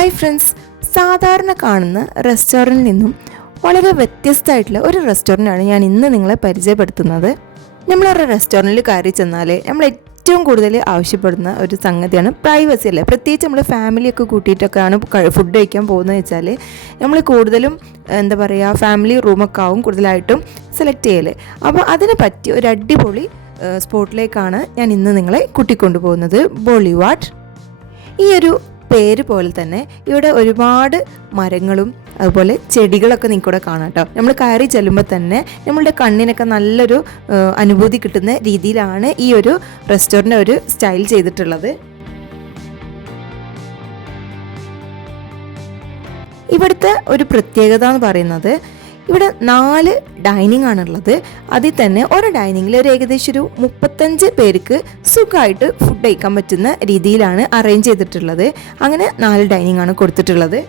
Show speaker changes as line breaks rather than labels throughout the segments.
Hi friends സാധാരണ കാണുന്ന റെസ്റ്റോറന്റിൽ നിന്നും വളരെ വ്യത്യസ്തമായിട്ടുള്ള ഒരു റെസ്റ്റോറന്റാണ് ഞാൻ ഇന്ന് നിങ്ങളെ പരിചയപ്പെടുത്തുന്നത്. നമ്മളൊരു റെസ്റ്റോറന്റിൽ കയറി ചെന്നാൽ നമ്മൾ ഏറ്റവും കൂടുതൽ ആവശ്യപ്പെടുന്ന ഒരു സംഗതിയാണ് പ്രൈവസി അല്ലേ? പ്രത്യേകിച്ച് നമ്മൾ ഫാമിലിയൊക്കെ കൂട്ടിയിട്ടൊക്കെയാണ് ഫുഡ് കഴിക്കാൻ പോകുന്നത് വെച്ചാൽ നമ്മൾ കൂടുതലും എന്താ പറയുക ഫാമിലി റൂമൊക്കെ ആവും കൂടുതലായിട്ടും സെലക്ട് ചെയ്യൽ അപ്പോൾ അതിനെ പറ്റി ഒരു അടിപൊളി സ്പോട്ടിലേക്കാണ് ഞാൻ ഇന്ന് നിങ്ങളെ കൂട്ടിക്കൊണ്ടുപോകുന്നത്. ബോളിവാഡ് ഈ ഒരു പേര് പോലെ തന്നെ ഇവിടെ ഒരുപാട് മരങ്ങളും അതുപോലെ ചെടികളൊക്കെ നിങ്ങൾക്കൂടെ കാണാം കേട്ടോ. നമ്മൾ കയറി ചെല്ലുമ്പോൾ തന്നെ നമ്മളുടെ കണ്ണിനൊക്കെ നല്ലൊരു അനുഭൂതി കിട്ടുന്ന രീതിയിലാണ് ഈ ഒരു റെസ്റ്റോറന്റ് ഒരു സ്റ്റൈൽ ചെയ്തിട്ടുള്ളത്. ഇവിടുത്തെ ഒരു പ്രത്യേകത എന്ന് പറയുന്നത് ഇവിടെ നാല് ഡൈനിങ് ആണുള്ളത്. അതിൽ തന്നെ ഒരു ഡൈനിങ്ങിൽ ഒരു ഏകദേശം ഒരു മുപ്പത്തഞ്ച് പേർക്ക് സുഖമായിട്ട് ഫുഡ് കഴിക്കാൻ പറ്റുന്ന രീതിയിലാണ് അറേഞ്ച് ചെയ്തിട്ടുള്ളത്. അങ്ങനെ നാല് ഡൈനിങ് ആണ് കൊടുത്തിട്ടുള്ളത്.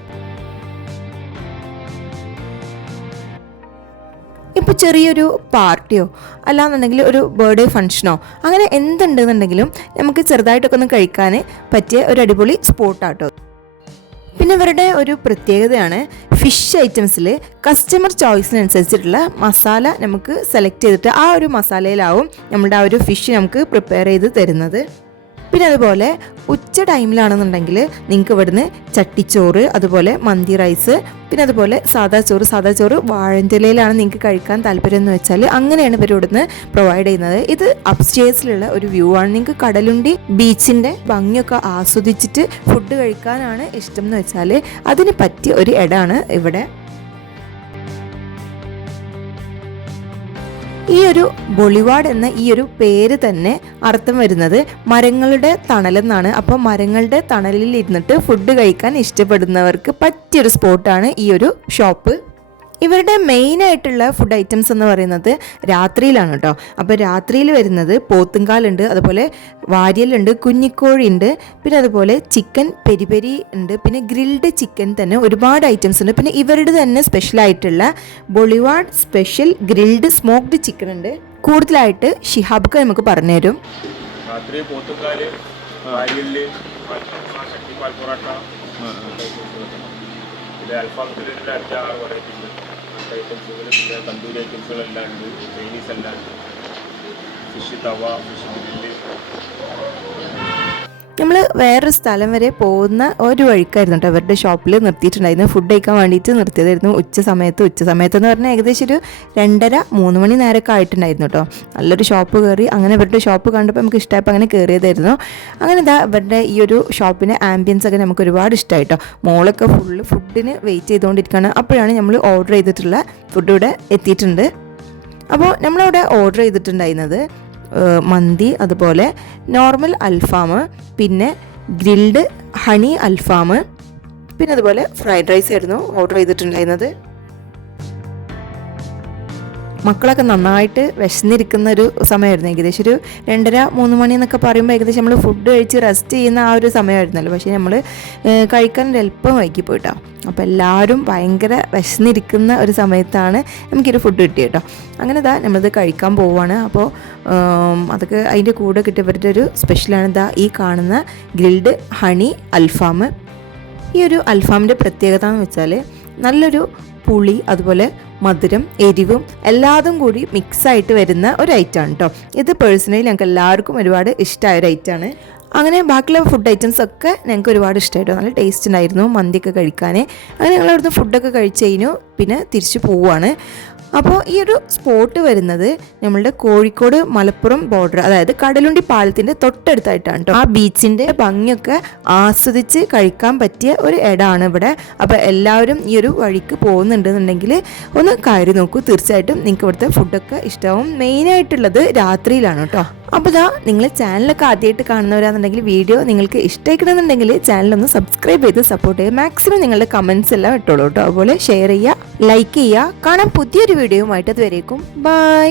ഇപ്പോൾ ചെറിയൊരു പാർട്ടിയോ അല്ലാന്നുണ്ടെങ്കിൽ ഒരു ബർത്ത്ഡേ ഫംഗ്ഷനോ അങ്ങനെ എന്തുണ്ടെന്നുണ്ടെങ്കിലും നമുക്ക് ചെറുതായിട്ടൊക്കെ ഒന്ന് കഴിക്കാൻ പറ്റിയ ഒരു അടിപൊളി സ്പോട്ടാട്ടോ പിന്നെ ഇവരുടെ ഒരു പ്രത്യേകതയാണ് ഫിഷ് ഐറ്റംസിൽ കസ്റ്റമർ ചോയ്സിനനുസരിച്ചിട്ടുള്ള മസാല നമുക്ക് സെലക്ട് ചെയ്തിട്ട് ആ ഒരു മസാലയിലാവും നമ്മുടെ ആ ഒരു ഫിഷ് നമുക്ക് പ്രിപ്പയർ ചെയ്ത് തരുന്നത്. പിന്നെ അതുപോലെ ഉച്ച ടൈമിലാണെന്നുണ്ടെങ്കിൽ നിങ്ങൾക്ക് ഇവിടുന്ന് ചട്ടിച്ചോറ് അതുപോലെ മന്തി റൈസ് പിന്നെ അതുപോലെ സാദാ ചോറ് സാദാ ചോറ് വാഴന്തലയിലാണ് നിങ്ങൾക്ക് കഴിക്കാൻ താല്പര്യം എന്ന് വെച്ചാൽ അങ്ങനെയാണ് ഇവർ ഇവിടുന്ന് പ്രൊവൈഡ് ചെയ്യുന്നത്. ഇത് അപ്സ്റ്റേഴ്സിലുള്ള ഒരു വ്യൂ ആണ്. നിങ്ങൾക്ക് കടലുണ്ടി ബീച്ചിന്റെ ഭംഗിയൊക്കെ ആസ്വദിച്ചിട്ട് ഫുഡ് കഴിക്കാനാണ് ഇഷ്ടം എന്ന് വെച്ചാൽ അതിന് പറ്റിയ ഒരു ഇടമാണ് ഇവിടെ ഈ ഒരു ബൊളിവാഡ് എന്ന ഈ ഒരു പേര് തന്നെ അർത്ഥം വരുന്നത് മരങ്ങളുടെ തണലെന്നാണ് അപ്പോൾ മരങ്ങളുടെ തണലിൽ ഇരുന്നിട്ട് ഫുഡ് കഴിക്കാൻ ഇഷ്ടപ്പെടുന്നവർക്ക് പറ്റിയൊരു സ്പോട്ടാണ് ഈ ഒരു ഷോപ്പ് ഇവരുടെ മെയിൻ ആയിട്ടുള്ള ഫുഡ് ഐറ്റംസ് എന്ന് പറയുന്നത് രാത്രിയിലാണ് കേട്ടോ അപ്പോൾ രാത്രിയിൽ വരുന്നത് പോത്തുങ്കാലുണ്ട് അതുപോലെ വാര്യലുണ്ട് കുഞ്ഞിക്കോഴി ഉണ്ട് പിന്നെ അതുപോലെ ചിക്കൻ പെരി പെരി ഉണ്ട് പിന്നെ ഗ്രിൽഡ് ചിക്കൻ തന്നെ ഒരുപാട് ഐറ്റംസ് ഉണ്ട്. പിന്നെ ഇവരുടെ തന്നെ സ്പെഷ്യൽ ആയിട്ടുള്ള boulevard special grilled smoked chicken ഉണ്ട്. കൂടുതലായിട്ട് ഷിഹാബ്ക്ക് നമുക്ക് പറഞ്ഞുതരും
രാത്രി പോത്തുകാൽ അരിയൽ ശക്തിപാൽ പൊറോട്ട ഇത് അൽഫാമത്തിൽ വെറൈറ്റി ഉണ്ട്. ഐറ്റംസുകൾ പിന്നെ തന്തൂരി ഐറ്റംസുകളെല്ലാം ഉണ്ട് ചൈനീസ് എല്ലാം ഉണ്ട്. Fish tawa fish grill.
നമ്മൾ വേറൊരു സ്ഥലം വരെ പോകുന്ന ഒരു വഴിക്കായിരുന്നു കേട്ടോ അവരുടെ ഷോപ്പിൽ നിർത്തിയിട്ടുണ്ടായിരുന്നു ഫുഡ് കഴിക്കാൻ വേണ്ടിയിട്ട് നിർത്തിയതായിരുന്നു. ഉച്ച സമയത്ത് ഉച്ച സമയത്ത് എന്ന് പറഞ്ഞാൽ ഏകദേശം ഒരു രണ്ടര മൂന്ന് മണി നേരമൊക്കെ ആയിട്ടുണ്ടായിരുന്നു കേട്ടോ നല്ലൊരു ഷോപ്പ് കയറി അങ്ങനെ അവരുടെ ഷോപ്പ് കണ്ടപ്പോൾ നമുക്ക് ഇഷ്ടമായപ്പോൾ അങ്ങനെ കയറിയതായിരുന്നു. അങ്ങനെ ഇതാ ഇവരുടെ ഈ ഒരു ഷോപ്പിന്റെ ആംബിയൻസ് ഒക്കെ നമുക്ക് ഒരുപാട് ഇഷ്ടമായി കേട്ടോ മോളൊക്കെ ഫുള്ള് ഫുഡിന് വെയിറ്റ് ചെയ്തുകൊണ്ടിരിക്കുകയാണ്. അപ്പോഴാണ് നമ്മൾ ഓർഡർ ചെയ്തിട്ടുള്ള ഫുഡ് ഇവിടെ എത്തിയിട്ടുണ്ട്. അപ്പോൾ നമ്മളവിടെ ഓർഡർ ചെയ്തിട്ടുണ്ടായിരുന്നത് മന്തി അതുപോലെ നോർമൽ അൽഫാം പിന്നെ ഗ്രിൽഡ് ഹണി അൽഫാം പിന്നെ അതുപോലെ ഫ്രൈഡ് റൈസ് ആയിരുന്നു ഓർഡർ ചെയ്തിട്ടുണ്ടായിരുന്നത്. മക്കളൊക്കെ നന്നായിട്ട് വിശന്നിരിക്കുന്ന ഒരു സമയമായിരുന്നു. ഏകദേശം ഒരു രണ്ടര മൂന്ന് മണി എന്നൊക്കെ പറയുമ്പോൾ ഏകദേശം നമ്മൾ ഫുഡ് കഴിച്ച് റെസ്റ്റ് ചെയ്യുന്ന ആ ഒരു സമയമായിരുന്നല്ലോ. പക്ഷേ നമ്മൾ കഴിക്കാൻ അല്പം വൈകി പോയിട്ടോ അപ്പോൾ എല്ലാവരും ഭയങ്കര വിശന്നിരിക്കുന്ന ഒരു സമയത്താണ് നമുക്കൊരു ഫുഡ് കിട്ടിയത് കേട്ടോ അങ്ങനെ ഇതാ നമ്മളിത് കഴിക്കാൻ പോവുകയാണ് അപ്പോൾ അതൊക്കെ അതിന്റെ കൂടെ കിട്ടിയവരുടെ ഒരു സ്പെഷ്യലാണ് ഇതാ ഈ കാണുന്ന ഗ്രിൽഡ് ഹണി അൽഫാം. ഈ ഒരു അൽഫാമിന്റെ പ്രത്യേകത എന്ന് വെച്ചാൽ നല്ലൊരു പുളി അതുപോലെ മധുരം എരിവും എല്ലാതും കൂടി മിക്സ് ആയിട്ട് വരുന്ന ഒരു ഐറ്റമാണ് കേട്ടോ ഇത് പേഴ്സണലി ഞങ്ങൾക്ക് എല്ലാവർക്കും ഒരുപാട് ഇഷ്ടമായ ഒരു ഐറ്റമാണ്. അങ്ങനെ ബാക്കിയുള്ള ഫുഡ് ഐറ്റംസ് ഒക്കെ ഞങ്ങൾക്ക് ഒരുപാട് ഇഷ്ടമായിട്ടോ നല്ല ടേസ്റ്റ് ഉണ്ടായിരുന്നു മന്തിയൊക്കെ കഴിക്കാൻ അങ്ങനെ ഞങ്ങൾ അവിടുന്ന് ഫുഡൊക്കെ കഴിച്ച് കഴിഞ്ഞു. പിന്നെ തിരിച്ചു പോവുകയാണ് അപ്പോൾ ഈ ഒരു സ്പോട്ട് വരുന്നത് നമ്മളുടെ കോഴിക്കോട് മലപ്പുറം ബോർഡർ അതായത് കടലുണ്ടി പാലത്തിന്റെ തൊട്ടടുത്തായിട്ടാണ് കേട്ടോ ആ ബീച്ചിന്റെ ഭംഗിയൊക്കെ ആസ്വദിച്ച് കഴിക്കാൻ പറ്റിയ ഒരു ഇടമാണ് ഇവിടെ. അപ്പോൾ എല്ലാവരും ഈ ഒരു വഴിക്ക് പോകുന്നുണ്ടെന്നുണ്ടെങ്കിൽ ഒന്ന് കയറി നോക്കൂ. തീർച്ചയായിട്ടും നിങ്ങൾക്ക് ഇവിടുത്തെ ഫുഡൊക്കെ ഇഷ്ടമാവും മെയിനായിട്ടുള്ളത് രാത്രിയിലാണ് കേട്ടോ അപ്പോൾ ഇതാ നിങ്ങൾ ചാനലൊക്കെ ആദ്യമായിട്ട് കാണുന്നവരാണെന്നുണ്ടെങ്കിൽ വീഡിയോ നിങ്ങൾക്ക് ഇഷ്ടമായിക്കണമെന്നുണ്ടെങ്കിൽ ചാനലൊന്ന് സബ്സ്ക്രൈബ് ചെയ്ത് സപ്പോർട്ട് ചെയ്യുക. മാക്സിമം നിങ്ങളുടെ കമൻസ് എല്ലാം ഇട്ടോളൂ കേട്ടോ അതുപോലെ ഷെയർ ചെയ്യുക. ലൈക്ക് ചെയ്യുക. കാണാൻ പുതിയൊരു വീഡിയോയുമായിട്ട് അതുവരേക്കും ബൈ